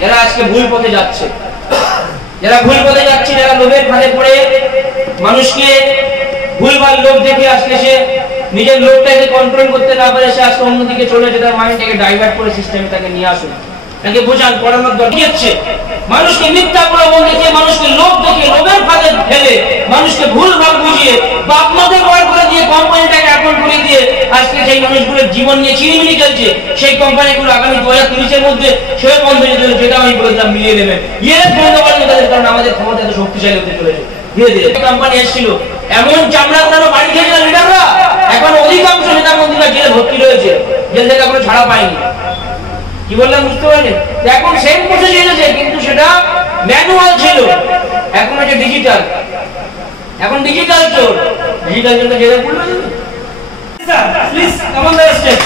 যারা আজকে ভুল পথে যাচ্ছে, যারা লোভের ফাঁদে পড়ে মানুষকে ভুলভাল লোভ দেখে আজকে সে নিজের লোভটাকে কন্ট্রোল করতে না পারে, সে আজকে অন্যদিকে চলে যেতে তার মাইন্ডটাকে ডাইভার্ট করে সিস্টেমে তাকে নিয়ে আসুন, তাকে বোঝান, পড়ানোর দরকার আছে। মানুষকে মিথ্যা প্রলোভন দেখিয়ে, মানুষকে লোভ দেখিয়ে, লোভের ফাঁদে ফেলে, মানুষকে ভুলভাল বুঝিয়ে বা আপনাদের বার করে দিয়ে কোম্পানিটাকে অ্যাকাউন্ট করে দিয়ে আজকে সেই মানুষগুলোর জীবন নিয়ে ছিনিমিনি খেলছে, সেই কোম্পানিগুলো আগামী 2030-এর মধ্যে সেও বন্ধ হয়ে যাবে, যেটা আমি বলেছিলাম মিলিয়ে নেবেন। বন্ধ করেন তাদের, কারণ আমাদের ক্ষমতা এত শক্তিশালী হতে চলেছে। ধীরে ধীরে কোম্পানি এসেছিল, এমন চামড়া কাটানো বাড়ি খেয়েছিল লিডাররা, এখন অধিকাংশ নেতা মন্ত্রীরা জেলে ভর্তি রয়েছে, জেল থেকে এখনো ছাড়া পায়নি। কি বললাম বুঝতে পারলেন? এখন সেম প্রসেস এসেছে, কিন্তু সেটা ম্যানুয়াল ছিল, এখন হচ্ছে ডিজিটাল। এখন ডিজিটাল চোর, ডিজিটাল চোরটা জেলে পড়বে। Sir please come on the stage.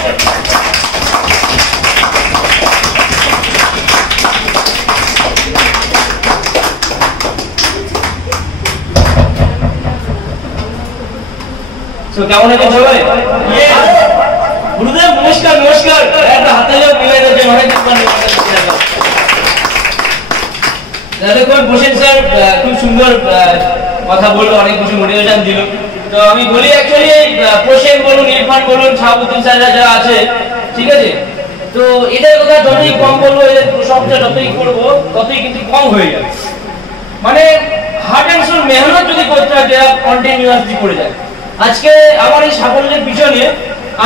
So কেমন আছেন সবাই? গুরুদেব নমস্কার। নমস্কার, একটা হাতে লোক মিলাই দিয়েছেন, অনেক ধন্যবাদ। বসেন স্যার, খুব সুন্দর কথা বললো, অনেক কিছু মোটিভেশন দিল। তো আমি বলি অ্যাকচুয়ালি প্রসেন বলুন, ইরফান বলুন, শাহাবুদ্দিন স্যাররা যারা আছে, ঠিক আছে, তো এদের কথা যতই কম বলবো, এদের প্রশংসা যতই করবো ততই কিন্তু কম হয়ে যাবে। মানে হার্ড অ্যান্ড সোল মেহনত যদি করতে হয়, যারা কন্টিনিউয়াসলি করে যায়। আজকে আমার এই সাফল্যের পিছনে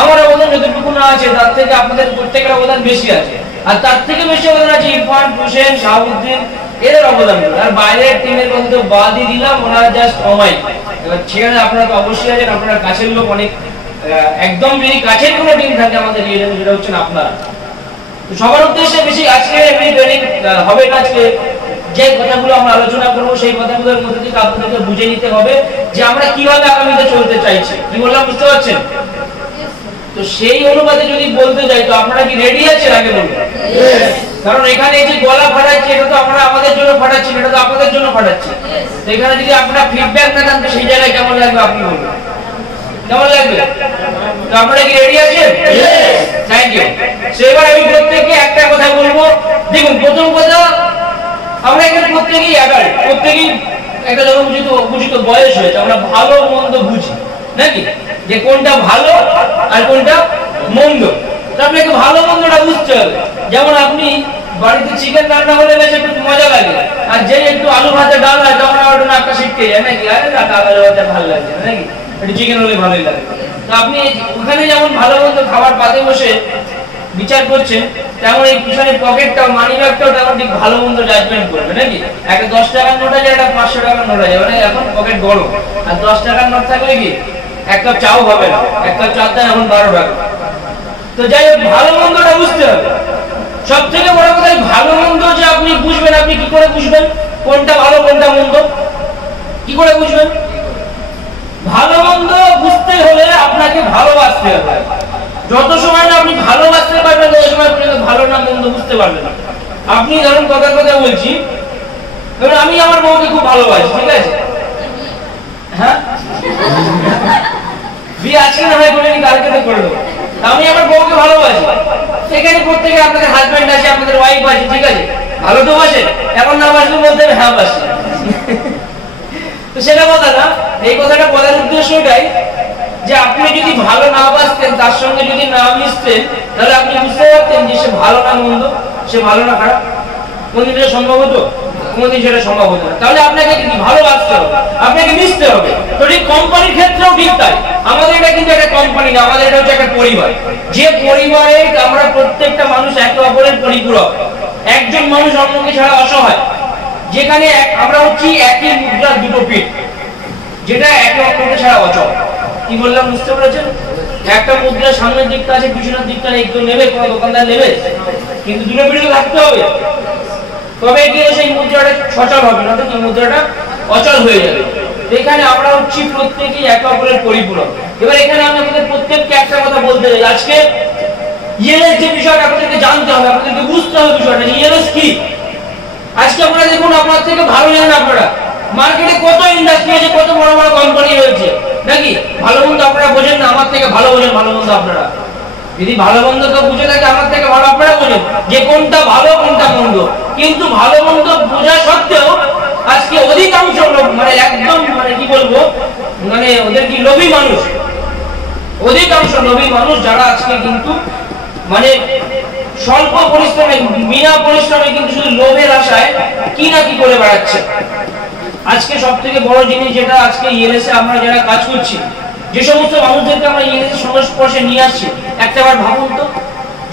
আমার অবদান যতটুকু না আছে, তার থেকে আপনাদের প্রত্যেকের অবদান বেশি আছে, আর তার থেকে বেশি অবদান আছে ইরফান, হোসেন, শাহাবুদ্দিন, এদের অবদান। আর বাইরের টিমের কথা তো বাদই দিলাম, ওনারা জাস্ট অমাইক। এবার সেখানে আপনারা তো অবশ্যই আছেন, আপনারা কাছের লোক, অনেক একদম যদি কাছের কোনো টিম থাকে আমাদের এই যেটা হচ্ছেন আপনারা। তো সবার উদ্দেশ্যে বেশি আজকে এমনি ট্রেনিং হবে না। আজকে যে কথাগুলো আমরা আলোচনা করবো, সেই কথাগুলোর মধ্যে থেকে আপনাদেরকে বুঝে নিতে হবে যে আমরা কিভাবে আগামীতে চলতে চাইছি। কি বললাম বুঝতে পারছেন? তো সেই অনুপাতে যদি বলতে যাই, তো আপনারা কি রেডি আছেন? আগে বলুন। কারণ এখানে এই যে গলা ফাটাচ্ছি, এটা তো আমরা আমাদের জন্য ফাটাচ্ছি, এটা তো আপনাদের জন্য ফাটাচ্ছি। তো এখানে যদি আপনারা ফিডব্যাক না দেন, তো সেই জায়গায় কেমন লাগবে আপনি বলুন, কেমন লাগবে? তো আপনারা কি রেডি আছেন? Thank you. এবার আমি প্রত্যেককে একটা কথা বলবো। দেখুন, প্রথম কথা, আমরা এখানে প্রত্যেকেই অ্যাডাল্ট, প্রত্যেকেই একটা যখন উপযুক্ত বয়স হয়েছে, আমরা ভালো মন্দ বুঝি নাকি, যে কোনটা ভালো আর কোনটা মন্দ। আপনাকে ভালো মন্দটা বুঝতে হবে। যেমন আপনি বাড়িতে চিকেন রান্না হলে বেশ একটু মজা লাগে, আর যে একটু আলু ভাজা ডাল হয় তখন আর ওটা নাকটা শিখতে যায় নাকি, আরে আলু ভাজা ভালো লাগে নাকি, একটু চিকেন হলে ভালোই লাগে। তো আপনি ওখানে যেমন ভালো মন্দ খাবার পাতে বসে বিচার করছেন, তেমন এই পিছনে পকেটটাও, মানি ব্যাগটাও তেমন ঠিক ভালো মন্দ জাজমেন্ট করবে নাকি। একটা 10 টাকার নোট আছে, একটা 500 টাকার নোট আছে, মানে এখন পকেট বড়, আর 10 টাকার নোট থাকলে কি এক কাপ চাও হবে না, এক কাপ চা দাম এখন 12 টাকা। তো যাই হোক, ভালো মন্দটা বুঝতে হবে। সব থেকে বড় কথা, ভালো মন্দ যে আপনি বুঝবেন, আপনি কি করে বুঝবেন কোনটা ভালো কোনটা মন্দ? কি করে বুঝবেন? ভালো মন্দ বুঝতে হলে আপনাকে ভালোবাসতে হবে। যত সময় না আপনি ভালোবাসতে পারবেন, তত সময় পর্যন্ত ভালো না মন্দ বুঝতে পারবেন না। আপনি ধরুন কথার কথা বলছি, ধরুন আমি আমার বউকে খুব ভালোবাসি, ঠিক আছে, হ্যাঁ, বিয়ে আজকে না হয় করে নি, কালকে তো করলো, আমি আমার বউকে ভালোবাসি। সেখানে প্রত্যেকে আপনাদের হাজবেন্ড আছে, আপনাদের ওয়াইফ আছে, ঠিক আছে, ভালো তো বাসে, এখন না বাসলে বলতে হবে হ্যাঁ বাসি। তো সেটা কথা না, এই কথাটা বলার উদ্দেশ্য এটাই যে আপনি যদি ভালো না বাসতেন, তার সঙ্গে যদি না মিশতেন, তাহলে আপনি বুঝতে পারতেন যে সে ভালো না মন্দ, সে ভালো না খারাপ। কোনদিন এটা সম্ভব হতো? কোনদিন সেটা সম্ভব হতো না। তাহলে আপনাকে কিন্তু ভালোবাসতে হবে, আপনাকে মিশতে হবে। তো ঠিক কোম্পানির ক্ষেত্রেও ঠিক তাই। আমাদের এটা কিন্তু একটা কোম্পানি না, আমাদের এটা হচ্ছে একটা পরিবার। যে পরিবারে আমরা প্রত্যেকটা মানুষ একে অপরের পরিপূরক, একজন মানুষ অন্যকে ছাড়া অসহায়, যেখানে আমরা হচ্ছি একই মুদ্রার দুটো পিঠ, যেটা একে অপরকে ছাড়া অচল। কি বললাম বুঝতে পেরেছেন? একটা মুদ্রা সামনের দিকটা আছে, পিছনের দিকটা নেই, কেউ নেবে, কোনো দোকানদার নেবে, কিন্তু দুটো পিঠে থাকতে হবে, তবে গিয়ে সেই মুদ্রাটা সচল হবে না, তো মুদ্রাটা অচল হয়ে যাবে। এখানে আমরা হচ্ছি প্রত্যেকেই একে অপরের পরিপূরক। এবার এখানে আমি আপনাদের প্রত্যেককে একটা কথা বলতে চাই, আজকে ইএলএস যে বিষয়টা আপনাদেরকে জানতে হবে, আপনাদেরকে বুঝতে হবে বিষয়টা, ইএলএস কি। আজকে আপনারা দেখুন, আপনার থেকে ভালো জানেন আপনারা, মার্কেটে কত ইন্ডাস্ট্রি আছে, কত বড় বড় কোম্পানি রয়েছে নাকি, ভালো মন্দ আপনারা বোঝেন না, আমার থেকে ভালো বোঝেন ভালো মন্দ আপনারা। যদি ভালো মন্দ কেউ বুঝে থাকে, আমার থেকে ভালো আপনারা বোঝেন যে কোনটা ভালো কোনটা মন্দ। কিন্তু ভালো মন্দ বোঝা সত্ত্বেও আজকে অধিকাংশ লোক মানে একদম মানে কি বলবো মানে ওদের কি লোভী মানুষ, অধিকাংশ লোভী মানুষ যারা আজকে কিন্তু মানে স্বল্প পরিশ্রমে বিনা পরিশ্রমে কিন্তু শুধু লোভের আশায় কি না কি করে বেড়াচ্ছে। আজকে সব থেকে বড় জিনিস যেটা আজকে ইএলএসএ আমরা যারা কাজ করছি, যে সমস্ত মানুষদেরকে আমরা ইএলএসএ সংস্পর্শে নিয়ে আসছি, একটাবার ভাবুন তো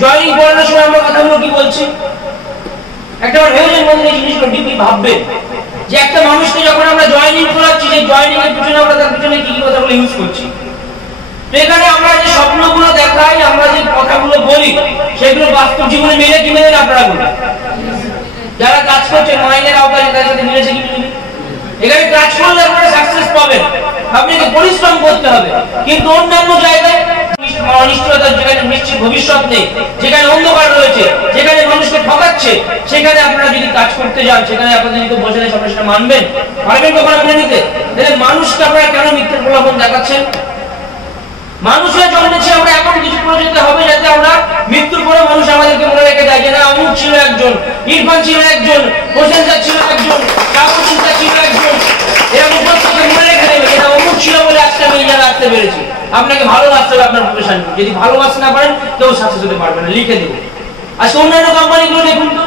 জয়েনিং করানোর সময় আমরা কথাগুলো কি বলছি, একটাবার ভেবেছেন বলুন এই জিনিসগুলো ডিপলি ভাববেন যে একটা মানুষকে যখন আমরা জয়েনিং করাচ্ছি সেই জয়েনিং এর পিছনে আমরা তার পিছনে কি কি কথাগুলো ইউজ করছি। তো এখানে আমরা যে স্বপ্নগুলো দেখাই, আমরা যে কথাগুলো বলি সেগুলো বাস্তব জীবনে মিলে কি মিলে না আপনারা বলুন। যারা কাজ করছে মাইনের আওতায় তাদের সাথে মিলেছে কি মিলে? এখানে কাজ করলে আপনারা সাকসেস পাবেন, আপনাকে পরিশ্রম করতে হবে, কিন্তু অন্যান্য জায়গায় অনিশ্চয়তার যেখানে নিশ্চিত ভবিষ্যৎ নেই, যেখানে অন্ধকার রয়েছে, যেখানে মানুষকে ঠকাচ্ছে, সেখানে আপনারা যদি কাজ করতে যান সেখানে আপনাদের যদি বসে আপনারা সেটা মানবেন? পারবেন কখনো মেনে নিতে? তাহলে মানুষকে আপনারা কেন মিথ্যের প্রলোভন দেখাচ্ছেন? মানুষের জন্মেছে আমরা এমন কিছু করে যেতে হবে যাতে আমরা মৃত্যুর পরে মানুষ আমাদেরকে মনে রেখে দেয় যে না অমুক ছিল একজন, ইরফান ছিল একজন, হোসেন স্যার ছিল একজন, কাপুর স্যার ছিল একজন, এরকম প্রত্যেককে মনে রেখে দেবে যে না অমুক ছিল বলে আজকে আমি এই জায়গায় আসতে পেরেছি। আপনাকে ভালোবাসতে হবে আপনার প্রফেশনকে, যদি ভালোবাসতে না পারেন কেউ সাকসেস হতে পারবে না, লিখে দেবো। আজকে অন্যান্য কোম্পানিগুলো দেখুন তো,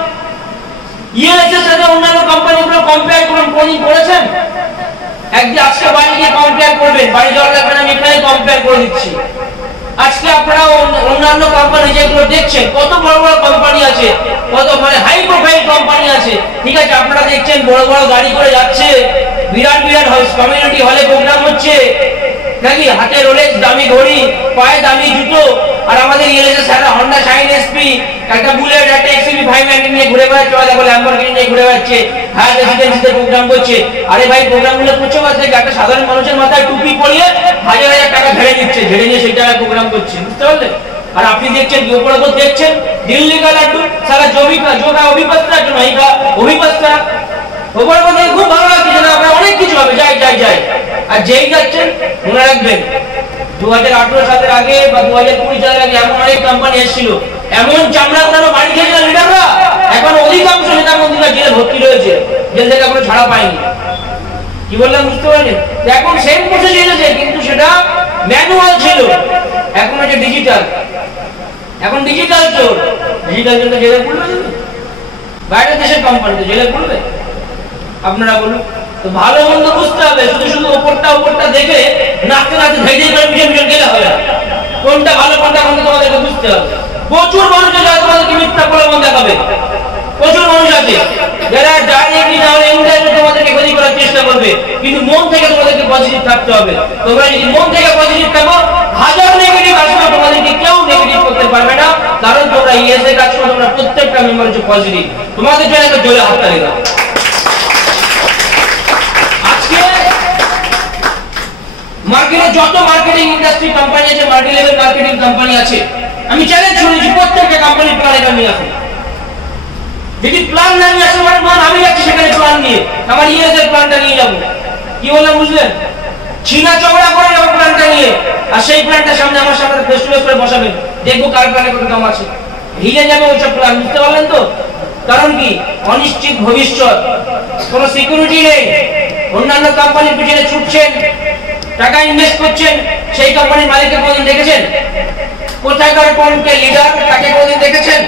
ইএলএসএর সাথে অন্যান্য কোম্পানিগুলো কম্পেয়ার করুন, কোনদিন করেছেন? একদিন আজকে বাড়ি গিয়ে কম্পেয়ার করবেন, বাড়ি যাওয়ার লাগবে না, আমি এখানে কম্পেয়ার করে দিচ্ছি। আজকে আপনারা অন্যান্য কোম্পানি যেগুলো দেখছেন, কত বড় বড় কোম্পানি আছে, কত মানে হাই প্রোফাইল কোম্পানি আছে, ঠিক আছে আপনারা দেখছেন বড় বড় গাড়ি করে যাচ্ছে, বিরাট বিরাট কমিউনিটি হলে প্রোগ্রাম হচ্ছে নাকি, হাতে রোলেক্স দামি ঘড়ি, পায়ে দামি জুতো, আর আমাদের ইএলএসএ সারা হন্ডা শাইন এসপি, একটা বুলেট, একটা এক্সইভি 590 নিয়ে ঘুরে বেড়াচ্ছে, দেখো ল্যাম্বরগিনি নিয়ে ঘুরে বেড়াচ্ছে, হাই রেসিডেন্সিতে প্রোগ্রাম করছে। আরে ভাই প্রোগ্রামগুলো করছে বলতে একটা সাধারণ মানুষের মাথায় টুপি পরিয়ে হাজার হাজার টাকা ঝেড়ে দিচ্ছে, ঝেড়ে নিয়ে সেই টাকায় প্রোগ্রাম করছে, বুঝতে পারলে? আর আপনি দেখছেন কি উপরে দেখছেন দিল্লি কা লাড্ডু সারা জমিকা জোকা অভিপত্রা জমাইকা অভিপত্রা ওপরে বলতে খুব ভালো লাগছে না, আমরা অনেক কিছু হবে, যাই যাই যাই। আর যেই যাচ্ছেন মনে রাখবেন 2018 সালের আগে বা 2020 সালের আগে এমন অনেক কোম্পানি এসেছিল, এমন চামড়া ওনারও বাড়ি খেয়েছিল লিডাররা, এখন অধিকাংশ নেতা মন্ত্রীরা জেলে ভর্তি রয়েছে, জেল থেকে এখনো ছাড়া পায়নি। কি বললাম বুঝতে পারলেন? এখন সেম প্রসেস এসেছে কিন্তু সেটা ম্যানুয়াল ছিল, এখন হচ্ছে ডিজিটাল। এখন ডিজিটাল চোর, ডিজিটাল চোরটা জেলে পড়বে, বাইরের দেশের কোম্পানি তো জেলে পড়বে? আপনারা বলুন তো। ভালো মন্দ বুঝতে হবে, শুধু শুধু উপরটা দেখে নাচতে নাচতে ধৈর্য করে পিছন পিছন গেলে হবে না। কোনটা ভালো কোনটা মন্দ তোমাদেরকে বুঝতে হবে। প্রচুর মানুষ আছে তোমাদেরকে মিথ্যা প্রলোভন দেখাবে, প্রচুর মানুষ আছে যারা ডাইরেক্টলি না হলে ইনডাইরেক্টলি তোমাদেরকে ক্ষতি করার চেষ্টা করবে, কিন্তু মন থেকে তোমাদেরকে পজিটিভ থাকতে হবে। তোমরা যদি মন থেকে পজিটিভ থাকো, হাজার নেগেটিভ আসবে তোমাদেরকে কেউ নেগেটিভ করতে পারবে না, কারণ তোমরা ইএসএ কাজ করো, তোমরা প্রত্যেকটা মেম্বার হচ্ছে পজিটিভ। তোমাদের জন্য একটা জোরে হাততালি দাও। মার্কেটে যত মার্কেটিং ইন্ডাস্ট্রি কোম্পানি আছে, মাল্টি লেভেল মার্কেটিং কোম্পানি আছে, আমি চ্যালেঞ্জ করেছি প্রত্যেকটা কোম্পানির প্ল্যান এটা নিয়ে আসুন। যদি প্ল্যান না নিয়ে আসে মানে আমি যাচ্ছি সেখানে প্ল্যান নিয়ে, আমার ইএসএর প্ল্যানটা নিয়ে যাবো। কি বললাম বুঝলেন? চীনা চওড়া করে যাবো প্ল্যানটা নিয়ে, আর সেই প্ল্যানটার সামনে আমার সামনে ফেস টু ফেস করে বসাবেন, দেখবো কার প্ল্যানে কত দাম আছে, হিলে যাবে ওইসব প্ল্যান। বুঝতে পারলেন তো? কারণ কি অনিশ্চিত ভবিষ্যৎ, কোনো সিকিউরিটি নেই। অন্যান্য কোম্পানির পিছনে ছুটছেন, টাকা ইনভেস্ট করছেন, সেই কোম্পানির মালিককে কোনদিন দেখেছেন? কোথাকার কোনকে লিডার তাকে কোনদিন দেখেছেন?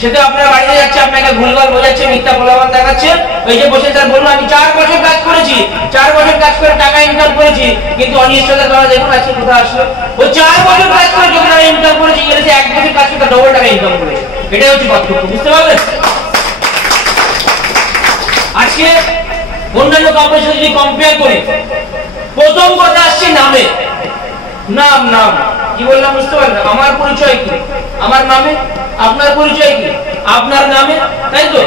সেটা আপনার বাড়িতে যাচ্ছে, আপনাকে ভুলভাল বোঝাচ্ছে, মিথ্যা প্রলোভন দেখাচ্ছে। ওই যে বসে স্যার বললো আমি 4 বছর কাজ করেছি, 4 বছর কাজ করে টাকা ইনকাম করেছি, কিন্তু অনিশ্চয়তার কারণে দেখুন আজকে কোথায় আসলো। ও 4 বছর কাজ করে যখন টাকা ইনকাম করেছি, এসে 1 বছর কাজ করে ডবল টাকা ইনকাম করেছে। এটাই হচ্ছে পার্থক্য, বুঝতে পারলেন? আজকে অন্যান্য কোম্পানির সাথে যদি কম্পেয়ার করি, প্রথম কথা আসছে নামে, নাম নাম কি বললাম বুঝতে পারলেন? আমার পরিচয় কি? আমার নামে। আপনার পরিচয় কি? আপনার নামে, তাই তো?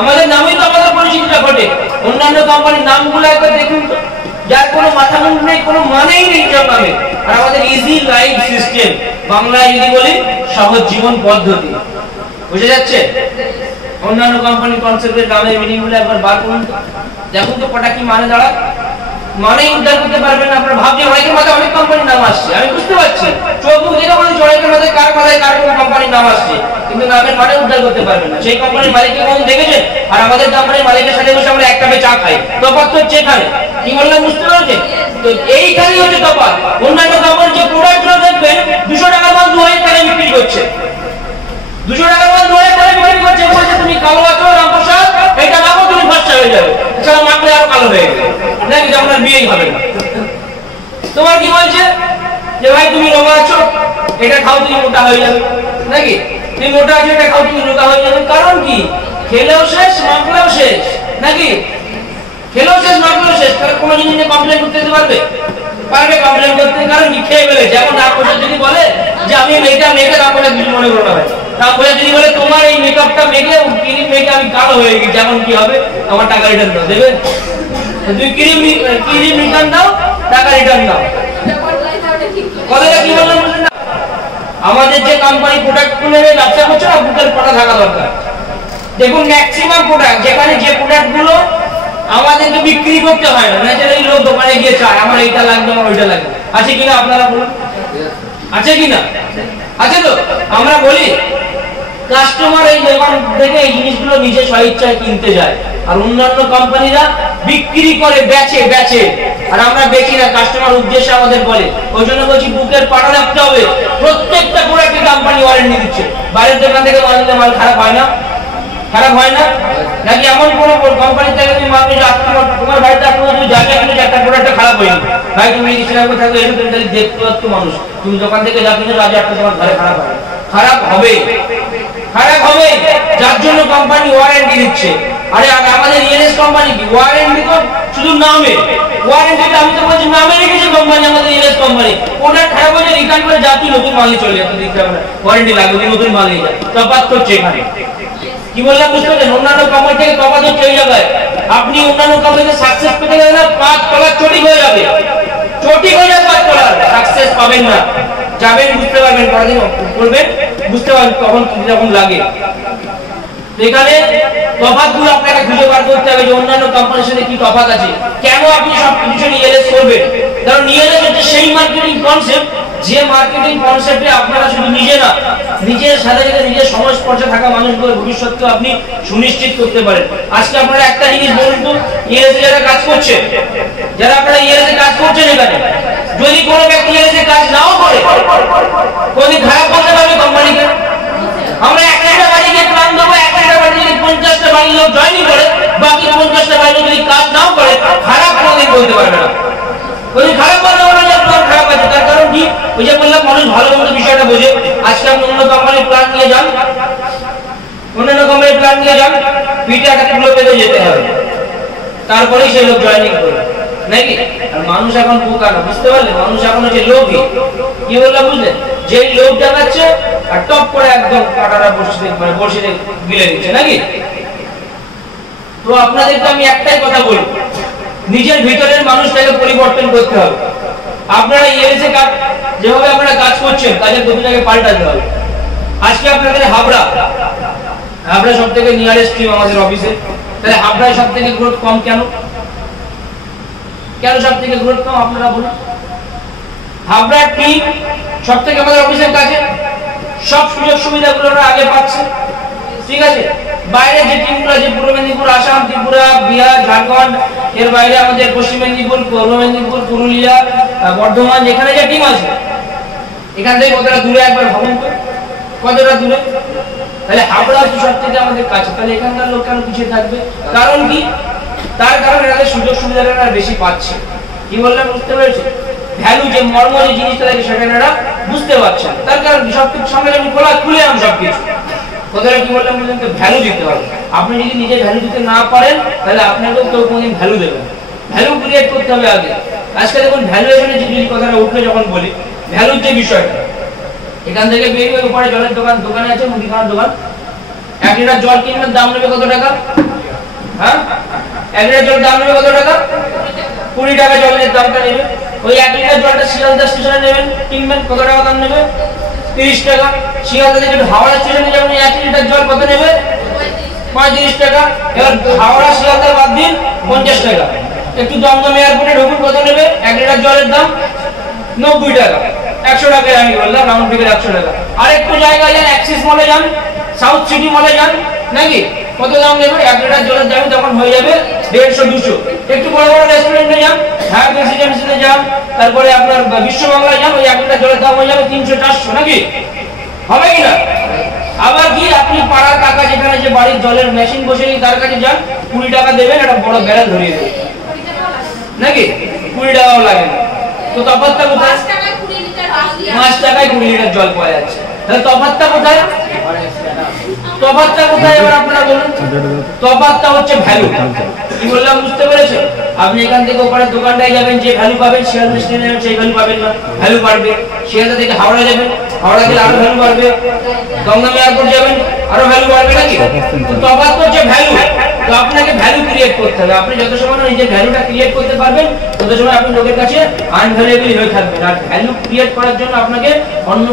আমাদের নামেই তো আমাদের পরিচিতিটা ঘটে। অন্যান্য কোম্পানির নামগুলো একবার দেখুন তো, যার কোনো মাথা মুখ নেই, কোনো মানেই নেই সব নামে। আর আমাদের ইজি লাইফ সিস্টেম, বাংলায় যদি বলি সহজ জীবন পদ্ধতি, বুঝে যাচ্ছে? অন্যান্য কোম্পানির কনসেপ্টের নামের মিনিংগুলো একবার বার করুন তো, দেখুন তো কটা কি মানে দাঁড়ায়। মানে উদ্ধার করতে পারবেন না। আপনারা ভাবছেন অনেকের মাথায় অনেক কোম্পানির নাম আসছে, আমি বুঝতে পারছি, চোখ মুখ দেখে বলছি অনেকের মাথায় কার কোন কোম্পানির নাম আসছে, কিন্তু নামের মানে উদ্ধার করতে পারবেন না। সেই কোম্পানির মালিককে কখন দেখেছেন আর আমাদের কোম্পানির মালিকের সাথে বসে আমরা এক কাপে চা খাই, তফাৎ হচ্ছে এখানে। কি বললাম বুঝতে পারছেন? তো এইখানেই হচ্ছে তফাৎ। অন্যান্য কোম্পানির যে প্রোডাক্টগুলো দেখবেন 200 টাকার মাল 2000 টাকায় বিক্রি করছে, 200 টাকার মাল 2000 টাকায় বিক্রি করছে, বলছে তুমি কালো আছো রামপ্রসাদ, এটা মাখো তুমি ফর্সা হয়ে যাবে, এছাড়া মাখলে আরো কালো হয়ে যাবে, নাকি যেমন আর বিয়েই হবে না। তোমার কি বলছে যে ভাই তুমি রোগা আছো, এটা খাও তুমি মোটা হয়ে যাবে, নাকি তুমি মোটা আছো এটা খাও তুমি রোগা হয়ে যাবে। কারণ কি? খেলেও শেষ মাখলেও শেষ, নাকি খেলেও শেষ মাখলেও শেষ। তাহলে কোনো জিনিস নিয়ে কমপ্লেন করতে পারবে? পারবে কমপ্লেন করতে। কারণ কি? খেয়ে ফেলে। যেমন রামপ্রসাদ যদি বলে যে আমি এটা মেখে, রামপ্রসাদ কিছু মনে করো না ভাই, রামপ্রসাদ যদি বলে তোমার এই মেকআপটা মেখে ক্রিম মেখে আমি কালো হয়ে গেছি, যেমন কি হবে? আমার টাকা রিটার্ন দাও, দেবে? তুমি ক্রিম রিটার্ন দাও, টাকা রিটার্ন দাও। কথাটা কি বললাম বুঝলেন না? আমাদের যে কোম্পানি প্রোডাক্ট গুলো ব্যবসা করছে না, বুকের পাটা থাকা দরকার। দেখুন ম্যাক্সিমাম প্রোডাক্ট, যেখানে যে প্রোডাক্ট গুলো আমাদেরকে বিক্রি করতে হয় না, ন্যাচারালি লোক দোকানে গিয়ে চায় আমার এইটা লাগবে, আমার ওইটা লাগবে। আছে কিনা আপনারা বলুন? আছে কিনা? আছে তো? আমরা বলি কাস্টমার এই দোকান থেকে এই জিনিসগুলো নিজে স্বেচ্ছায় কিনতে যায়, আর অন্যান্য কোম্পানিরা বিক্রি করে বেচে, আর আমরা বেচি না, কাস্টমার উদ্দেশ্যে আমাদের বলে। ওই জন্য বলছি বুকের পাটা রাখতে হবে। প্রত্যেকটা প্রোডাক্টে কোম্পানি ওয়ারেন্টি দিচ্ছে। বাইরের দোকান থেকে মাল নিলে মাল খারাপ হয় না? খারাপ হয় না? নাকি এমন কোনো কোম্পানি থেকে তুমি মাল নিয়ে তোমার বাড়িতে তুমি জায়গা কিনে একটা প্রোডাক্ট খারাপ হয়নি, ভাই তুমি এই সিনেমা থাকবে এসে তুমি তাহলে দেখতে পাচ্ছ মানুষ, তুমি দোকান থেকে যা কিনে আজ একটা তোমার ঘরে খারাপ হবে, খারাপ হবে, খারাপ হবে। যার জন্য কোম্পানি ওয়ারেন্টি দিচ্ছে। আরে আমাদের ইএনএস কোম্পানি কি ওয়ারেন্টি? তো শুধু নামে ওয়ারেন্টিটা, আমি তো বলছি নামে রেখেছে কোম্পানি, আমাদের ইএনএস কোম্পানি। ওটা খারাপ হয়ে রিটার্ন করে যা তুই নতুন মালই চলে যাবে, দেখতে হবে না ওয়ারেন্টি লাগবে, নতুন মাল নিয়ে যায়। তফাৎ হচ্ছে এখানে। কি বললাম বুঝতে পারছেন? অন্যান্য কোম্পানি থেকে তফাৎ হচ্ছে এই জায়গায়। আপনি অন্যান্য কোম্পানিতে সাকসেস পেতে গেলে না 5 তলার চটি হয়ে যাবে, চটি হয়ে যাবে 5 তলার, সাকসেস পাবেন না। যাবেন বুঝতে পারবেন, কয়েকদিন করবেন বুঝতে পারবেন কখন কি রকম লাগে। এখানে তফাৎগুলো আপনাকে খুঁজে বার করতে হবে যে অন্যান্য কোম্পানির সাথে কি তফাৎ আছে, কেন আপনি সব কিছু ইএলএস করবেন। কারণ ইএলএস হচ্ছে সেই মার্কেটিং কনসেপ্ট, যে মার্কেটিং কনসেপ্টে আপনারা শুধু নিজে না, নিজের সাথে সাথে নিজের সংস্পর্শে থাকা মানুষগুলোর ভবিষ্যৎকে আপনি সুনিশ্চিত করতে পারেন। আজকে আপনারা একটা জিনিস বলুন তো, ইএলএস যারা কাজ করছে, যারা আপনারা ইএলএস কাজ করছেন, এখানে যদি কোনো ব্যক্তি ইএলএস কাজ নাও করে, কোনদিন খারাপ করতে পারবে কোম্পানিকে? আমরা একটা বাড়িকে প্ল্যান দেবো, একটা বাড়ি যদি 50টা বাড়ির লোক জয়েনিং করে, বাকি 50টা বাড়ির লোক যদি কাজ নাও করে, খারাপ কোনদিন বলতে পারবে না। যদি খারাপ বলতে পারবে না, আপনার খারাপ আছে। তার কারণ কি? ওই যে বললাম মানুষ ভালো মন্দ বিষয়টা বোঝে। আজকে আপনি অন্য কোম্পানির প্ল্যান নিয়ে যান, অন্যান্য কোম্পানির প্ল্যান নিয়ে যান, পিঠে একটা টুলো পেতে যেতে হবে, তারপরেই সেই লোক জয়েনিং করবে, নাকি? আর মানুষ এখন বোকা না, বুঝতে পারলেন? মানুষ এখন হচ্ছে লোভী। কি বললাম বুঝলেন? যে লোভ দেখাচ্ছে আর টপ করে একদম কাটারা বসে গিলে দিচ্ছে, নাকি? তো আপনাদেরকে আমি একটাই কথা বলবো, নিজের ভিতরের মানুষটাকে পরিবর্তন করতে হবে। আপনারা ইএলএস কাজ যেভাবে আপনারা কাজ করছেন, কাজের গতিটাকে পাল্টাতে হবে। আজকে আপনাদের হাবড়া সব থেকে নিয়ারেস্ট টিম আমাদের অফিসে, তাহলে হাবড়ায় সব থেকে গ্রোথ কম কেন? কেন সব থেকে গ্রোথ কম আপনারা বলুন? হাবড়ার টিম সব থেকে আমাদের অফিসের কাছে, সব সুযোগ সুবিধাগুলো আগে পাচ্ছে, ঠিক আছে? বাইরে যে টিমগুলো আছে, পূর্ব মেদিনীপুর, আসাম, ত্রিপুরা, বিহার, ঝাড়খণ্ড, এর বাইরে আমাদের পশ্চিম মেদিনীপুর, পূর্ব মেদিনীপুর, পুরুলিয়া, বর্ধমান, যেখানে যে টিম আছে, এখান থেকে কতটা দূরে একবার ভাবুন তো, কতটা দূরে? তাহলে হাবড়া হচ্ছে সব থেকে আমাদের কাছে, তাহলে এখানকার লোক কেন পিছিয়ে থাকবে? কারণ কি? তার কারণ এরা সুযোগ সুবিধাটা বেশি পাচ্ছে। কি বললাম বুঝতে পেরেছি? ভ্যালু, যে মর্ম, যে জিনিসটা থাকে সেটা এরা বুঝতে পারছে। তার কারণ সবকিছু সামনে যখন খুলে আমি সবকিছু কথাটা কি বললাম বুঝলেন তো? ভ্যালু দিতে হবে। আপনি যদি নিজে ভ্যালু দিতে না পারেন, তাহলে আপনাকেও কেউ কোনদিন ভ্যালু দেবে না। ভ্যালু ক্রিয়েট করতে হবে আগে। আজকে দেখুন ভ্যালুয়েশনের যে কথাটা উঠলে যখন বলি, ভ্যালুর যে বিষয়টা, এখান থেকে বেরিয়ে উপরে জলের দোকানে আছে, মুদিখানার দোকান, 1 লিটার জল কিনবেন, দাম নেবে কত টাকা? হ্যাঁ, 1 লিটার জল দাম নেবে কত টাকা? 20 টাকা জলের দামটা নেবে। ওই 1 লিটার জলটা শিয়ালদা স্টেশনে নেবেন, কিনবেন, কত টাকা দাম নেবে? 30 টাকা। শিয়ালদা থেকে হাওড়া স্টেশনে যাবেন, 1 লিটার জল কত নেবে? 35 টাকা। এবার হাওড়া শিয়ালদা বাদ দিন, 50 টাকা। একটু দমদম এয়ারপোর্টে ঢুকুন, কত নেবে 1 লিটার জলের দাম? 90 টাকা। 100 টাকায় আমি বললাম, রাউন্ড ফিগার 100 টাকা। আরেকটু জায়গায় যান, অ্যাক্সিস মলে যান, সাউথ সিটি মলে যান নাকি, কত দাম নেবে? 1 লিটার জলের দাম তখন হয়ে যাবে 150-200। একটু বড় বড় রেস্টুরেন্টে যান, হ্যাঁ রেসিডেন্সিতে যান, তারপরে আপনার বিশ্ব বাংলায় যান, ওই 1 লিটার জলের দাম হয়ে যাবে 300-400 নাকি, হবে কিনা? আবার কি আপনি পাড়ার কাকা যেখানে যে বাড়ির জলের মেশিন বসে তার কাছে যান, 20 টাকা দেবেন, একটা বড় ব্যারেল ধরিয়ে দেবেন নাকি, 20 টাকাও লাগে না। তো তফাৎটা কোথায়? 5 টাকায় 20 লিটার জল পাওয়া যাচ্ছে। তাহলে তফাৎটা কোথায়? তফাৎটা কোথায় এবার আপনারা বলুন? তফাৎটা হচ্ছে ভ্যালু। কি বললাম বুঝতে পেরেছেন? আপনি এখান থেকে ওপারে দোকানটায় যাবেন, যে ভ্যালু পাবেন শিয়ালদা স্টেশনে যাবেন সেই ভ্যালু পাবেন না, ভ্যালু বাড়বে। শিয়ালদা থেকে হাওড়া যাবেন, হাওড়া গেলে আরো ভ্যালু বাড়বে। দমদম এয়ারপোর্ট যাবেন, আরো ভ্যালু বাড়বে নাকি? তো তফাৎ হচ্ছে ভ্যালু। তো আপনাকে ভ্যালু ক্রিয়েট করতে হবে। আপনি যত সময় না নিজের ভ্যালুটা ক্রিয়েট করতে পারবেন তত সময় আপনি লোকের কাছে আনভ্যালুয়েবল হয়ে থাকবেন। আর ভ্যালু ক্রিয়েট করার জন্য আপনাকে অন্য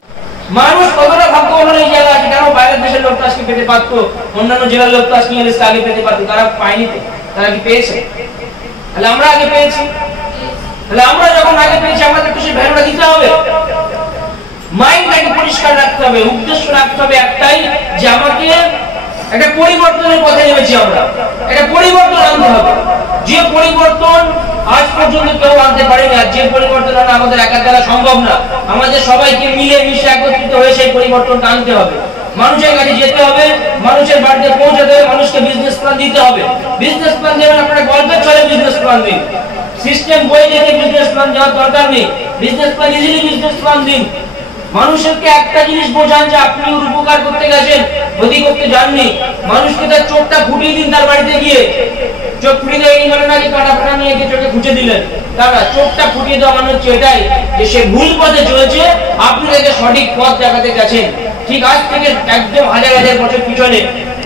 মানুষ কতটা ভাগ্যবান এই জায়গা আছে, কেন বাইরের দেশের লোক তো আজকে পেতে পারতো, অন্যান্য জেলার লোক তো আজকে ইংলিশকে আগে পেতে পারতো, তারা পায়নি তো, তারা কি পেয়েছে? তাহলে আমরা আগে পেয়েছি। তাহলে আমরা যখন আগে পেয়েছি আমাদের তো সেই ভ্যালুটা দিতে হবে। মাইন্ডটাকে পরিষ্কার রাখতে হবে, উদ্দেশ্য রাখতে হবে একটাই, যে আমাকে একটা পরিবর্তনের পথে নেমেছি আমরা, একটা পরিবর্তন আনতে হবে। যে পরিবর্তন আজ পর্যন্ত কেউ আনতে পারেনি, আর যে পরিবর্তন আনা আমাদের একা দ্বারা সম্ভব না। আমাদের সবাইকে মিলে মিশে একত্রিত হয়ে সেই পরিবর্তনটা আনতে হবে। মানুষের কাছে যেতে হবে, মানুষের বাড়িতে পৌঁছাতে হবে, মানুষকে বিজনেস প্ল্যান দিতে হবে। বিজনেস প্ল্যান দেবেন আপনারা গল্পের ছলে বিজনেস প্ল্যান দিন, সিস্টেম বই দেখে বিজনেস প্ল্যান দেওয়ার দরকার নেই। Business plan easily business plan দিন। মানুষকে একটা জিনিস বোঝান যে আপনি ওর উপকার করতে গেছেন, ক্ষতি করতে যাননি। মানুষকে তার চোখটা ফুটিয়ে দিন, তার বাড়িতে গিয়ে চোখ ফুটিয়ে দেয় এই মানে না যে কাটা ফাটা নিয়ে গিয়ে চোখে খুঁজে দিলেন, তারা চোখটা ফুটিয়ে দেওয়া মানে হচ্ছে এটাই যে সে ভুল পথে চলেছে, আপনি তাকে সঠিক পথ দেখাতে গেছেন। ঠিক আজ থেকে একদম হাজার হাজার বছর পিছনে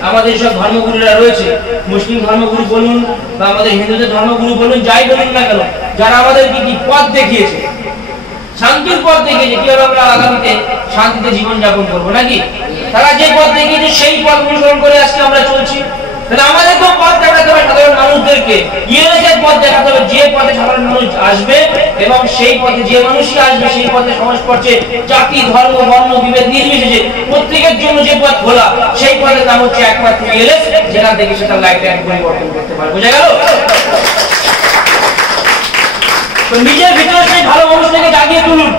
আমাদের সব ধর্মগুরুরা রয়েছে, মুসলিম ধর্মগুরু বলুন বা আমাদের হিন্দুদের ধর্মগুরু বলুন, যাই বলুন না কেন, যারা আমাদেরকে কি পথ দেখিয়েছে, শান্তির পথ দেখিয়েছে, কিভাবে আমরা আগামীতে শান্তিতে জীবন যাপন করবো নাকি, তারা যে পথ দেখিয়েছে সেই পথ অনুসরণ করে আজকে আমরা চলছি। তাহলে আমাদেরকেও পথ দেখাতে হবে সাধারণ মানুষদেরকে, ইংরেজের পথ দেখাতে হবে, যে পথে সাধারণ মানুষ আসবে এবং সেই পথে যে মানুষই আসবে সেই পথে সংস্পর্শে জাতি ধর্ম বর্ণ বিভেদ নির্বিশেষে প্রত্যেকের জন্য যে পথ খোলা, সেই পথের নাম হচ্ছে একমাত্র ইংরেজ, যেখান থেকে সে তার লাইফটাকে পরিবর্তন করতে পারে। বোঝা গেল? তো নিজের ভিতরে সেই ভালো মানুষটাকে জাগিয়ে তুলুন,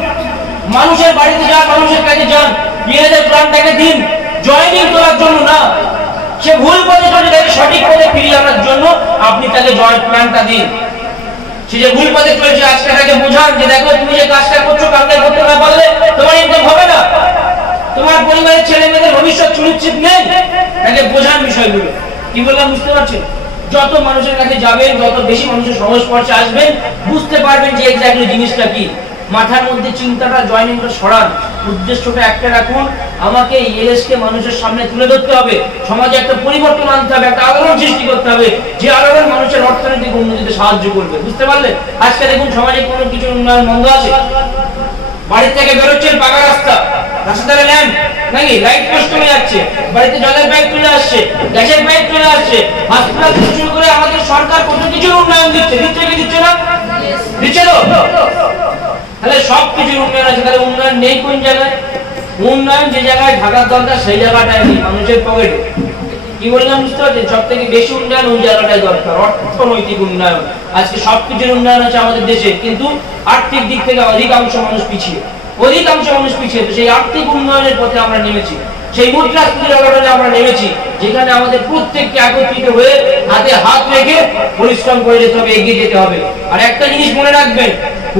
মানুষের বাড়িতে যান, মানুষের কাছে যান, ইংরেজের প্রাণটাকে দিন, জয়নিং করার জন্য না। সে ভুল পথে চলে তাকে সঠিক পথে ফিরিয়ে আনার জন্য আপনি তাকে জয় প্ল্যানটা দিন। সে যে ভুল পথে চলেছে আজকে তাকে বোঝান যে দেখো তুমি যে কাজটা করছো, কাজটা করতে না পারলে তোমার ইনকাম হবে না, তোমার পরিবারের ছেলে মেয়েদের ভবিষ্যৎ সুনিশ্চিত নেই। তাকে বোঝান বিষয়গুলো। কি বললাম বুঝতে পারছেন? যত মানুষের কাছে যাবেন, যত বেশি মানুষের সংস্পর্শে আসবেন, বুঝতে পারবেন যে এক্স্যাক্টলি জিনিসটা কি। মাথার মধ্যে চিন্তাটা জয়নিংটা সরান, উদ্দেশ্যটা একটা রাখুন, আমাকে ইংরেজকে মানুষের সামনে তুলে ধরতে হবে, সমাজে একটা পরিবর্তন আনতে হবে, একটা আলোড়ন সৃষ্টি করতে হবে, যে আলোড়ন মানুষের অর্থনৈতিক উন্নতিতে সাহায্য করবে। বুঝতে পারলেন? আজকে দেখুন সমাজে কোনো কিছু উন্নয়ন বন্ধ আছে, বাড়ি থেকে বেরোচ্ছেন পাকা রাস্তা, রাস্তা ধারে ল্যাম্প নাকি লাইট পোস্ট চলে যাচ্ছে, বাড়িতে জলের পাইপ চলে আসছে, গ্যাসের পাইপ চলে আসছে, হাসপাতাল থেকে শুরু করে আমাদের সরকার কত কিছু উন্নয়ন দিচ্ছে, দিচ্ছে কি দিচ্ছে না? দিচ্ছে তো। তাহলে সব কিছুর উন্নয়ন আছে, তাহলে উন্নয়ন নেই কোন জায়গায়? উন্নয়ন যে জায়গায় ঢাকার দরকার সেই জায়গাটায় নেই, মানুষের পকেটে। কি বললাম বুঝতে পারছেন? সব থেকে বেশি উন্নয়ন ওই জায়গাটাই দরকার, অর্থনৈতিক উন্নয়ন। আজকে সবকিছুর উন্নয়ন আছে আমাদের দেশে, কিন্তু আর্থিক দিক থেকে অধিকাংশ মানুষ পিছিয়ে, অধিকাংশ মানুষ পিছিয়ে। তো সেই আর্থিক উন্নয়নের পথে আমরা নেমেছি, সেই মুদ্রাস্ফীতির অবদানে আমরা নেমেছি, যেখানে আমাদের প্রত্যেককে একত্রিত হয়ে হাতে হাত রেখে পরিশ্রম করে যেতে হবে, এগিয়ে যেতে হবে। আর একটা জিনিস মনে রাখবেন,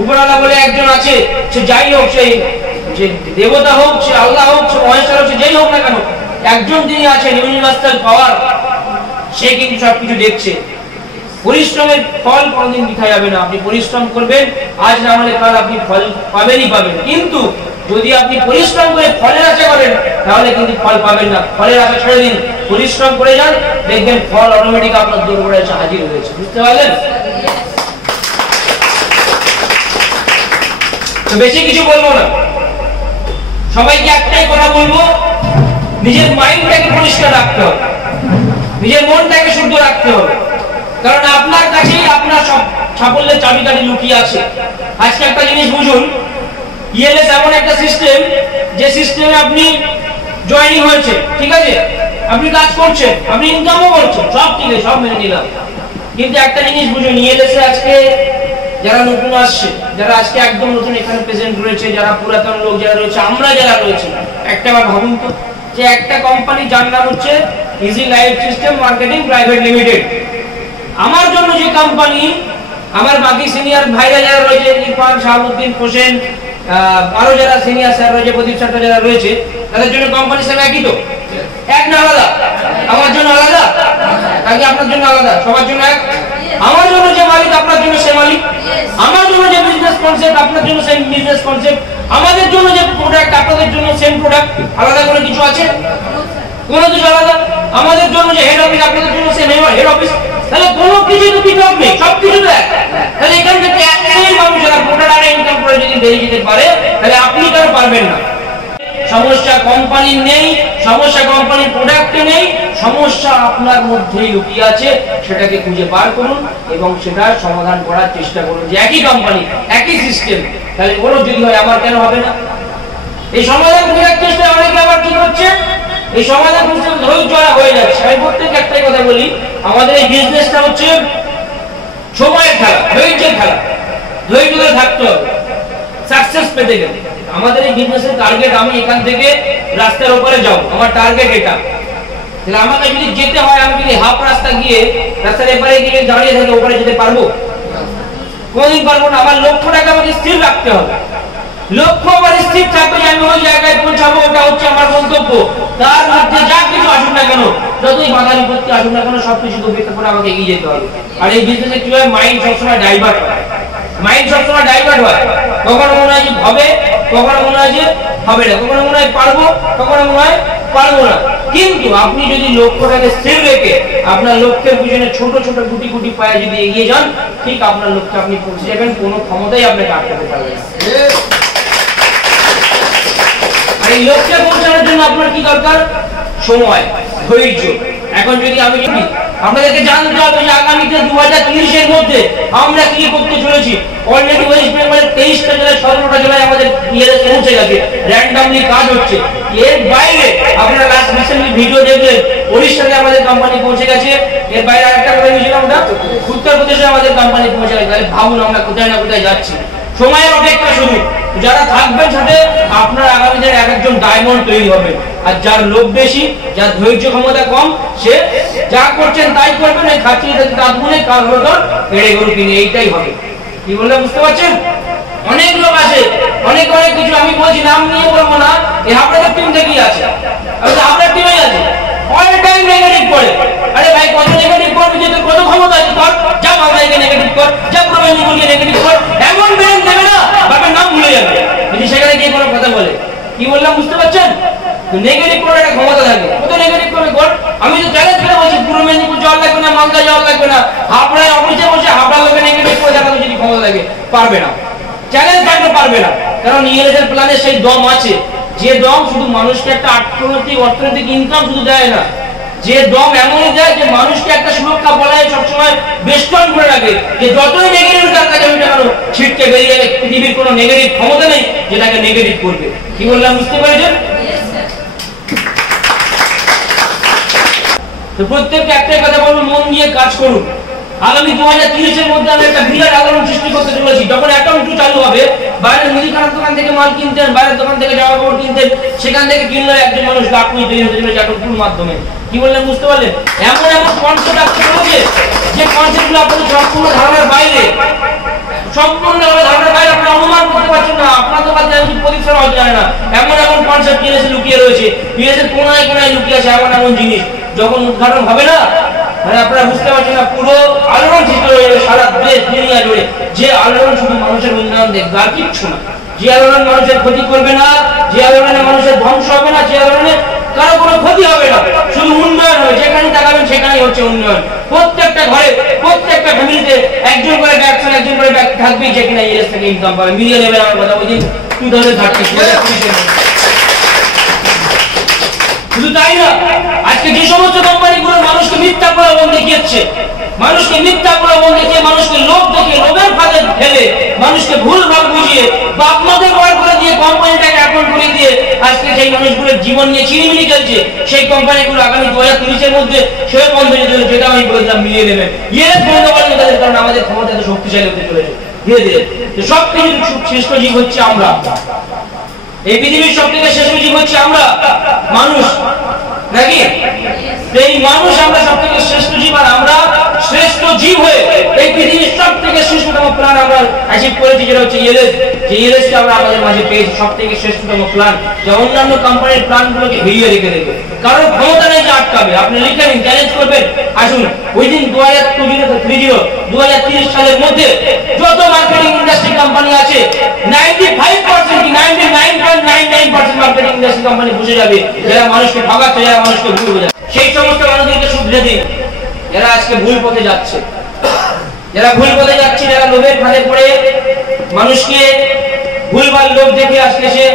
উপরওয়ালা বলে একজন আছে, সে যাই হোক, সেই যে দেবতা হোক, সে আল্লাহ হোক, সে মহেশ্বর হোক, সে যেই হোক না কেন, একজন যিনি আছেন ইউনিভার্সাল পাওয়ার, সে কিন্তু সবকিছু দেখছে। পরিশ্রমের ফল কোনদিন বৃথা যাবে না। আপনি পরিশ্রম করবেন, আজ না হলে কাল আপনি ফল পাবেনই পাবেন। কিন্তু যদি আপনি পরিশ্রম করে ফলের আশা করেন তাহলে কিন্তু ফল পাবেন না। ফলের আশা ছেড়ে দিন, পরিশ্রম করে যান, দেখবেন ফল অটোমেটিক আপনার দরবারে এসে হাজির হয়েছে। বুঝতে পারলেন? তো বেশি কিছু বলবো না, সবাইকে একটাই কথা বলবো, নিজের মাইন্ডটাকে পরিষ্কার রাখতে হবে, নিজের মনটাকে শুদ্ধ রাখতে হবে। কারণ আপনার কাছেই আপনার সব সাফল্যের চাবিকাঠি লুকিয়ে আছে। আজকে একটা জিনিস বুঝুন, ইএলএস এমন একটা সিস্টেম, যে সিস্টেমে আপনি জয়েনিং হয়েছে, ঠিক আছে, আপনি কাজ করছেন, আপনি ইনকামও করছেন, সব ঠিক আছে, সব মেনে নিলাম। কিন্তু একটা জিনিস বুঝুন, ইএলএসএ আজকে যারা নতুন আসছে, যারা আজকে একদম নতুন এখানে প্রেজেন্ট রয়েছে, যারা পুরাতন লোক যারা রয়েছে, আমরা যারা রয়েছে, একটা বার ভাবুন তো, যে একটা কোম্পানি যার নাম হচ্ছে easy life system marketing private limited, আমার জন্য যে কোম্পানি, আমার বাকি সিনিয়র ভাইরা যারা রয়েছে, ইরফান, শাহাবুদ্দিন, হোসেন, আরো যারা সিনিয়র স্যার রয়েছে, প্রদীপ স্যার যারা রয়েছে, তাদের জন্য কোম্পানি সব একই তো, এক না আলাদা? আমার জন্য আলাদা নাকি আপনার জন্য আলাদা? সবার জন্য এক। আমার জন্য যে মালিক আপনার জন্য সে মালিক, আমার জন্য যে বিজনেস কনসেপ্ট আপনার জন্য সেম বিজনেস কনসেপ্ট, আমাদের জন্য যে প্রোডাক্ট আপনাদের জন্য সেম প্রোডাক্ট, আলাদা কোনো কিছু আছে? কোনো কিছু আলাদা? আমাদের জন্য যে হেড অফিস আপনাদের জন্য সেম হেড অফিস, তাহলে কোনো কিছু তো পৃথক নেই, সব কিছু তো এক। তাহলে এখান থেকে একই মানুষ যারা প্রোডাক্ট আর ইনকাম করে যদি বেরিয়ে যেতে পারে, তাহলে আপনি কেন পারবেন না? সমস্যা কোম্পানির নেই, সমস্যা কোম্পানির প্রোডাক্টে নেই, সমস্যা আপনার মধ্যেই লুকিয়ে আছে। সেটাকে খুঁজে বার করুন এবং সেটা সমাধান করার চেষ্টা করুন। যে একই কোম্পানি, একই সিস্টেম, তাহলে ওরও যদি হয় আমার কেন হবে না? এই সমাধান খোঁজার চেষ্টা অনেকে আবার কি করছে, এই সমাধান খুঁজতে ধৈর্য হয়ে যাচ্ছে। আমি প্রত্যেককে একটাই কথা বলি, আমাদের এই বিজনেসটা হচ্ছে সময়ের খেলা, ধৈর্যের খেলা। ধৈর্য ধরে থাকতে হবে সাকসেস পেতে গেলে। আমাদের এই বিজনেসের টার্গেট, আমি এখান থেকে রাস্তার উপরে যাব, আমার টার্গেট এটা। তাহলে আমাকে যদি যেতে হয়, আমি যদি হাফ রাস্তা গিয়ে রাস্তার এপারে গিয়ে দাঁড়িয়ে থেকে উপরে যেতে পারবো? কোনদিন পারবো না। আমার লক্ষ্যটাকে আমাকে স্থির রাখতে হবে। লক্ষ্য আমার স্থির থাকবে যে আমি ওই জায়গায় পৌঁছাবো, ওটা হচ্ছে আমার গন্তব্য। তার মধ্যে যা কিছু আসুক না কেন, যতই বাধা বিপত্তি আসুক না কেন, সবকিছু উপেক্ষা করে আমাকে এগিয়ে যেতে হবে। আর এই বিজনেসে কি হয়, মাইন্ড সবসময় ডাইভার্ট হয়, মাইন্ড সবসময় ডাইভার্ট হয়। কখনো মনে হয় যে হবে, কখনো মনে হয় যে হবে না, কখনো মনে হয় পারবো, কখনো মনে হয় পারবো না। কিন্তু আপনি যদি লক্ষ্যটাকে স্থির রেখে আপনার লক্ষ্যের পিছনে ছোট ছোট গুটি গুটি পায়ে যদি এগিয়ে যান, ঠিক আপনার লক্ষ্যে আপনি পৌঁছে যাবেন, কোনো ক্ষমতাই আপনাকে আটকাতে পারবে না। আর এই লক্ষ্যে পৌঁছানোর জন্য আপনার কি দরকার? সময়, ধৈর্য। এখন যদি আমি আপনাদেরকে জানতে হবে যে আগামীতে 2030 এর মধ্যে আমরা কি করতে চলেছি। অলরেডি ওয়েস্ট বেঙ্গলের 23টা জেলায় 17টা জেলায় আমাদের ইএলএস পৌঁছে গেছে, র্যান্ডমলি কাজ হচ্ছে। এর বাইরে আপনারা লাস্ট রিসেন্টলি ভিডিও দেখলেন, ওড়িশাতে আমাদের কোম্পানি পৌঁছে গেছে। এর বাইরে আরেকটা কথা বলেছিলাম, আমরা উত্তরপ্রদেশে আমাদের কোম্পানি পৌঁছে গেছে। তাহলে ভাবুন আমরা কোথায় না কোথায় যাচ্ছি। সময়ের অপেক্ষা শুরু। যারা থাকবেন সাথে, আপনার আগামী দিনে এক একজন ডায়মন্ড তৈরি হবে। আর যার লোভ বেশি, যার ধৈর্য ক্ষমতা কম, সে যা করছেন তাই করবেন, এই খাচ্ছিয়ে থাকতে দাঁত গুনে কাল হতো এড়ে গরু কিনে, এইটাই হবে। কি বললে বুঝতে পারছেন? অনেক লোক আছে, অনেক অনেক কিছু, আমি বলছি নাম নিয়ে বলবো না, এই আপনাদের টিম থেকেই আছে, আপনার টিমেই আছে, অল টাইম নেগেটিভ করে। আরে ভাই কত নেগেটিভ করবি, যে তোর কত ক্ষমতা আছে কর, যা বাংলাকে নেগেটিভ কর, যা প্রবাসীকে নেগেটিভ কর, এমন ব্রেন দেবে না বাপের নাম ভুলে যাবে যদি সেখানে গিয়ে কোনো কথা বলে। কি বললাম বুঝতে পারছেন? নেগেটিভ করার একটা ক্ষমতা থাকে, কত নেগেটিভ করবে কর। আমি তো চ্যালেঞ্জ করে বলছি, পূর্ব মেদিনীপুর যাওয়ার লাগবে না, মালদা যাওয়ার লাগবে না, হাবড়ায় অফিসে বসে হাবড়া লোকে নেগেটিভ করে দেখাতে যদি ক্ষমতা লাগে, পারবে না। চ্যালেঞ্জ থাকলে পারবে না, কারণ ইএলএস প্ল্যানে সেই দম আছে। যে দম শুধু মানুষকে একটা অর্থনৈতিক ইনকাম শুধু দেয় না, যে দম এমনই দেয় যে মানুষকে একটা সুরক্ষা বলায় সবসময় বেষ্টন করে রাখে, যে যতই নেগেটিভ তার কাছে ওইটা কারো ছিটকে বেরিয়ে যাবে। পৃথিবীর কোনো নেগেটিভ ক্ষমতা নেই যেটাকে নেগেটিভ করবে। কি বললাম বুঝতে পেরেছেন? তো প্রত্যেককে একটাই কথা বলবো, মন দিয়ে কাজ করুন। আগামী 2030 এর মধ্যে আমি একটা বিরাট আন্দোলন সৃষ্টি করতে চলেছি। যখন অ্যাকাউন্ট চালু হবে, বাইরের মুদিখানার দোকান থেকে মাল কিনতেন, বাইরের দোকান থেকে জামা কাপড় কিনতেন, সেখান থেকে কিনলে একজন মানুষ লাখুই তৈরি হতে চলেছে অ্যাকাউন্টের মাধ্যমে। কি বললেন বুঝতে পারলেন? এমন এমন কনসেপ্ট আসতে চলেছে, যে কনসেপ্টগুলো আপনাদের সম্পূর্ণ ধারণার বাইরে, সম্পূর্ণ ধারণার বাইরে, আপনি অনুমান করতে পারছেন না। আপনার দোকান থেকে পরিশ্রম হতে জানে না, এমন এমন কনসেপ্ট কিনেছে লুকিয়ে রয়েছে, বিএসের কোনায় কোনায় লুকিয়ে আছে এমন এমন জিনিস। যখন উদ্ঘাটন হবে না, মানে আপনারা বুঝতে পারছেন না, পুরো আলোড়ন সৃষ্টি হয়ে যাবে সারা দেশ দুনিয়া জুড়ে। যে আলোড়ন শুধু মানুষের উন্নয়ন দেখবে, আর কিচ্ছু না। যে আলোড়ন মানুষের ক্ষতি করবে না, যে আলোড়নে মানুষের ধ্বংস হবে না, যে আলোড়নে কারো কোনো ক্ষতি হবে না, শুধু উন্নয়ন হবে। যেখানে তাকাবেন সেখানেই হচ্ছে উন্নয়ন। প্রত্যেকটা ঘরে, প্রত্যেকটা ফ্যামিলিতে একজন করে ব্যবসা, একজন করে ব্যক্তি থাকবেই, যে কিনা ইএলএস থেকে ইনকাম পাবে। মিলিয়ে নেবেন আমার কথা, ওই দিন 2030। শুধু তাই না, আজকে যে সমস্ত কোম্পানিগুলো মানুষকে মিথ্যা প্রলোভন দেখিয়েছে, মানুষকে মিথ্যা প্রলোভন দেখিয়ে, মানুষকে লোভ দেখিয়ে, লোভের ফাঁদে ফেলে, মানুষকে ভুল ভাল বুঝিয়ে বা আপনাদের ব্যবহার করে দিয়ে কোম্পানিটাকে অ্যাকাউন্ট করে দিয়ে আজকে সেই মানুষগুলোর জীবন নিয়ে ছিনিমিনি খেলছে। সেই কোম্পানিগুলো আগামী 2030-এর মধ্যে সেও বন্ধ হয়ে যাবে, যেটা আমি বলেছিলাম মিলিয়ে নেবেন। ইয়েস বন্ধ করেন তাদের, কারণ আমাদের ক্ষমতা এত শক্তিশালী হতে চলেছে ধীরে ধীরে। সব কিছুর শ্রেষ্ঠ জীব হচ্ছে আমরা, এই পৃথিবীর সব থেকে শ্রেষ্ঠ জীব হচ্ছে আমরা মানুষ, নাকি? এই মানুষ আমরা সব থেকে শ্রেষ্ঠ জীব, আর আমরা শ্রেষ্ঠ জীব হয়ে এই পৃথিবীর সব থেকে শ্রেষ্ঠতম প্ল্যান আমরা অ্যাচিভ করেছি, যেটা হচ্ছে ইএলএস। যে ইএলএসটা আমরা আমাদের মাঝে পেয়েছি সব থেকে শ্রেষ্ঠতম প্ল্যান, যা অন্যান্য কোম্পানির প্ল্যানগুলোকে হিরিয়ে রেখে দেবে। কারণ ক্ষমতা নেই যে আটকাবে। আপনি লিখে নিন, চ্যালেঞ্জ করবেন, আসুন উইদিন 2030 সালের মধ্যে যত মার্কেটিং ইন্ডাস্ট্রি কোম্পানি আছে 95% কি 99.99% মার্কেটিং ইন্ডাস্ট্রি কোম্পানি বুঝে যাবে, যারা মানুষকে ঠকাচ্ছে, যারা মানুষকে ভুল বোঝাচ্ছে। সেই সমস্ত মানুষদেরকে শুধরে দিন যারা আজকে ভুল পথে যাচ্ছে, যারা ভুল পথে যাচ্ছে, যারা লোভের ফাঁদে পড়ে মানুষকে ভুলভাল লোভ দেখে আজকে সে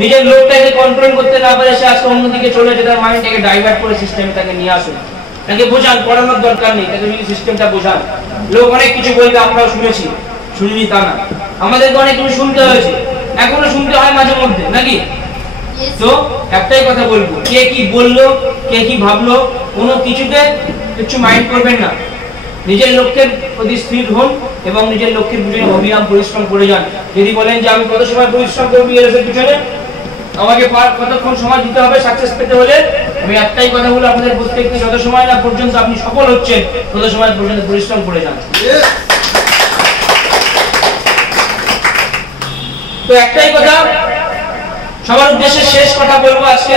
নিজের লোভটাকে কন্ট্রোল করতে না পারে, সে আজকে অন্যদিকে চলে যেতে, তার মাইন্ডটাকে ডাইভার্ট করে সিস্টেমে তাকে নিয়ে আসুন। তাকে বোঝান, পড়ানোর দরকার নেই, তাকে যদি সিস্টেমটা বোঝান। লোক অনেক কিছু বলবে, আমরাও শুনেছি, শুনিনি তা না, আমাদেরকে অনেক কিছু শুনতে হয়েছে, এখনো শুনতে হয় মাঝে মধ্যে, নাকি? তো একটাই কথা বলবো, কে কি বললো, কে কি ভাবলো, কোনো কিছুতে কিছু মাইন্ড করবেন না। নিজের লক্ষ্যের প্রতি স্থির হন এবং নিজের লক্ষ্যের পিছনে অবিরাম পরিশ্রম করে যান। যদি বলেন যে আমি কত সময় পরিশ্রম করবো এর পিছনে, আমাকে কতক্ষণ সময় দিতে হবে সাকসেস পেতে হলে, আমি একটাই কথা বলবো, আপনাদের প্রত্যেককে যত সময় না পর্যন্ত আপনি সফল হচ্ছেন তত সময় পর্যন্ত পরিশ্রম করে যান। তো একটাই কথা সবার উদ্দেশ্যে শেষ কথা বলবো আজকে,